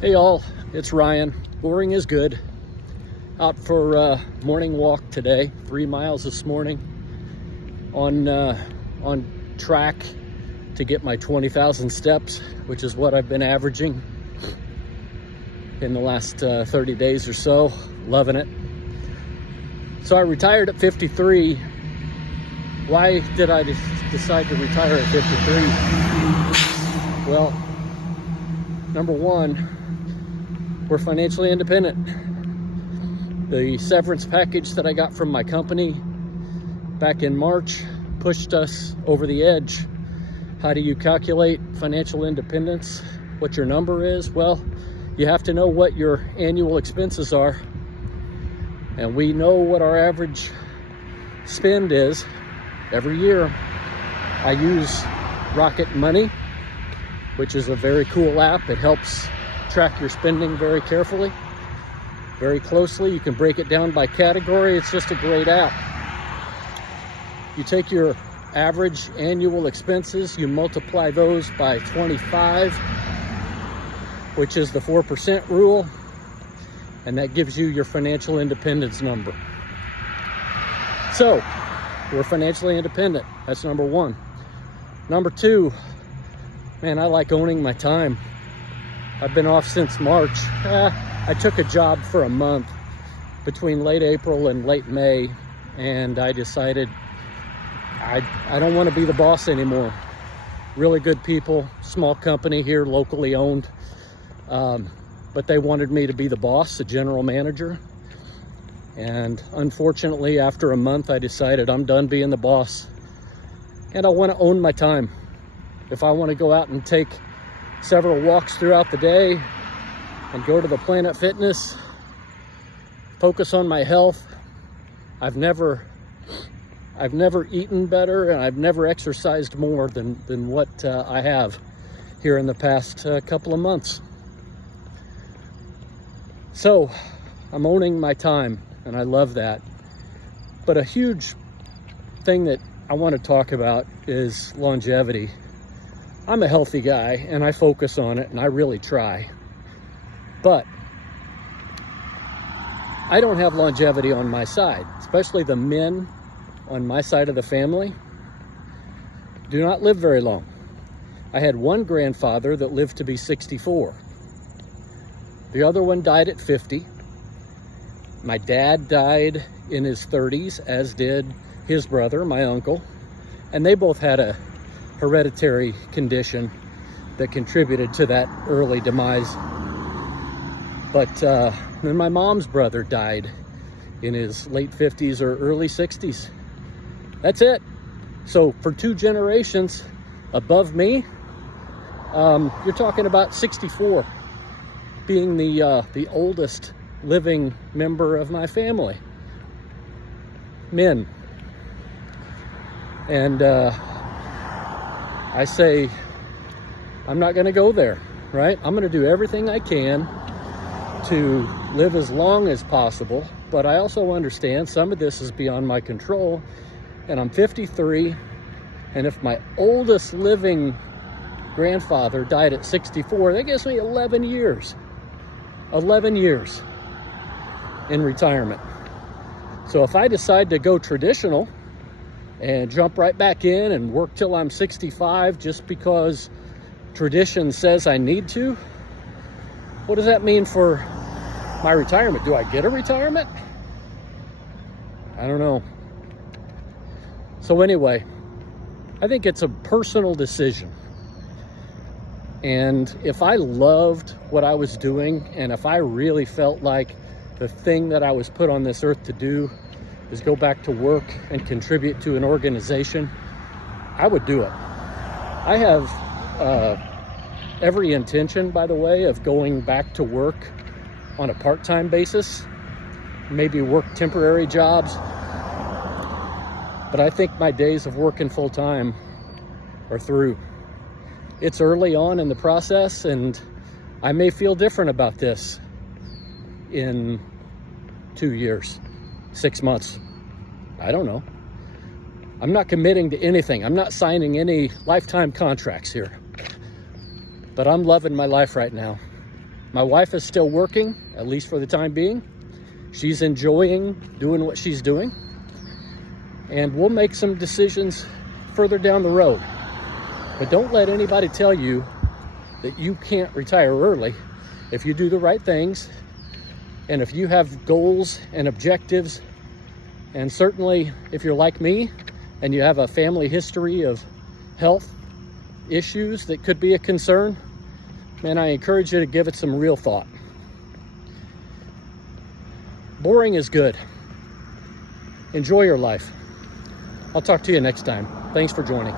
Hey all, it's Ryan. Boring is good. Out for a morning walk today, 3 miles this morning, on track to get my 20,000 steps, which is what I've been averaging in the last 30 days or so. Loving it. So I retired at 53. Why did I decide to retire at 53? Well, number one, we're financially independent. The severance package that I got from my company back in March pushed us over the edge. How do you calculate financial independence? What your number is? Well, you have to know what your annual expenses are. And we know what our average spend is every year. I use Rocket Money, which is a very cool app. It helps track your spending very carefully, very closely. You can break it down by category. It's just a great app. You take your average annual expenses, you multiply those by 25, which is the 4% rule, and that gives you your financial independence number. So, we're financially independent. That's number one. Number two, man, I like owning my time. I've been off since March. I took a job for a month between late April and late May, and I decided I don't want to be the boss anymore. Really good people, small company here, locally owned, but they wanted me to be the boss, the general manager. And unfortunately, after a month, I decided I'm done being the boss, and I want to own my time. If I want to go out and take several walks throughout the day and go to the Planet Fitness, focus on my health. I've never eaten better, and I've never exercised more than what I have here in the past couple of months. So I'm owning my time, and I love that. But a huge thing that I want to talk about is longevity. I'm a healthy guy, and I focus on it, and I really try. But I don't have longevity on my side, especially the men on my side of the family do not live very long. I had one grandfather that lived to be 64. The other one died at 50. My dad died in his 30s, as did his brother, my uncle, and they both had a hereditary condition that contributed to that early demise. But then my mom's brother died in his late 50s or early 60s. That's it. So for 2 generations above me, you're talking about 64 being the oldest living member of my family. Men. And I say, I'm not going to go there, right? I'm going to do everything I can to live as long as possible, but I also understand some of this is beyond my control, and I'm 53, and if my oldest living grandfather died at 64, that gives me 11 years in retirement. So if I decide to go traditional and jump right back in and work till I'm 65 just because tradition says I need to, what does that mean for my retirement? Do I get a retirement? I don't know. So anyway, I think it's a personal decision. And if I loved what I was doing, and if I really felt like the thing that I was put on this earth to do is go back to work and contribute to an organization, I would do it. I have every intention, by the way, of going back to work on a part-time basis, maybe work temporary jobs. But I think my days of working full-time are through. It's early on in the process, and I may feel different about this in 2 years, 6 months. I don't know. I'm not committing to anything. I'm not signing any lifetime contracts here. But I'm loving my life right now. My wife is still working, at least for the time being. She's enjoying doing what she's doing. And we'll make some decisions further down the road. But don't let anybody tell you that you can't retire early if you do the right things, and if you have goals and objectives, and certainly if you're like me and you have a family history of health issues that could be a concern, man, I encourage you to give it some real thought. Boring is good. Enjoy your life. I'll talk to you next time. Thanks for joining.